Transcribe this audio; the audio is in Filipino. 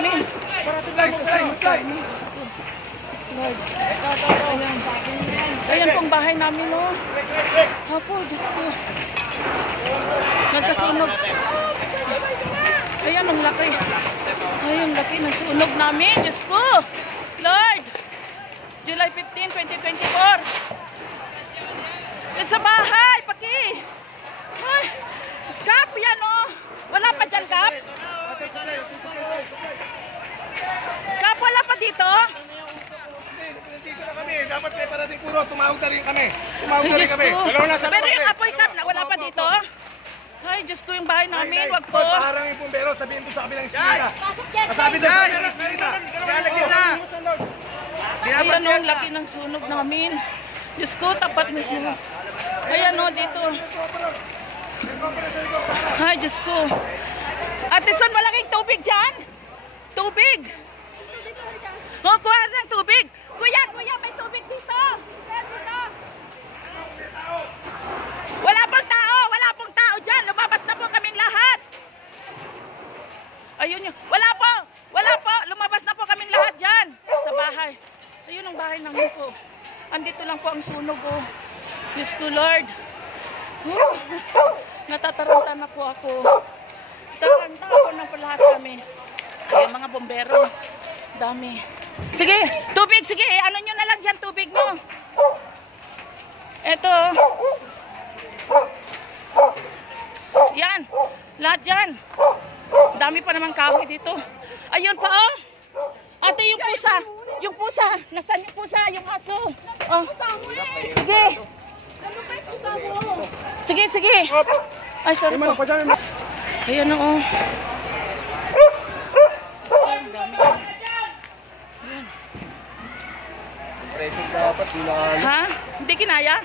namin. Nagsusunod sa amin. Lord. Ayan pong bahay namin, oh. Opo, Diyos ko. Nagkasunog. Ayan, ang laki. Ayan, laki ng sunog namin. Diyos ko. Lord. July 15, 2024. Sa bahay, paki. Ay, Kap, yan, oh. Wala pa dyan, Kap. Kap, wala pa dito. Dito na kami. Dapat kayo parating puro. Tumawag na rin kami. Tumawag na rin kami. Pero yung apoy, Kap, na wala pa dito. Ay, Diyos ko, yung bahay namin. Wag po. Parang yung pumbero. Sabihin ko sa kabilang eskwela. Sabi na sa kabilang eskwela. Lalagyan na. Ayan, oh, laki ng sunog namin. Diyos ko, tapat mismo. Ayan, oh, dito. Ay, Diyos ko. Ate Son, malaking tubig dyan? Tubig. Oh, kuha ng tubig. Kuya, may tubig dito. Dito. Wala pong tao dyan. Lumabas na po kaming lahat. Ayun yun. Wala po. Lumabas na po kaming lahat dyan. Sa bahay. Ayun ang bahay namin po. Andito lang po ang sunog, oh. Diyos ko, Lord. Natataranta na po ako. Taranta ako ng lahat kami. Ayun, mga bombero. Dami. Sige, tubig, sige. Ano nyo na lang dyan, tubig nyo. Eto. Yan. Lahat dyan. Dami pa naman kahoy dito. Ayun pa, oh. Ate, yung pusa. Yung pusa. Nasaan yung pusa? Yung aso. Oh. Sige. Sige. Ay, sorry po. Ayun na, oh. Dapat Ha? Hindi kinaya?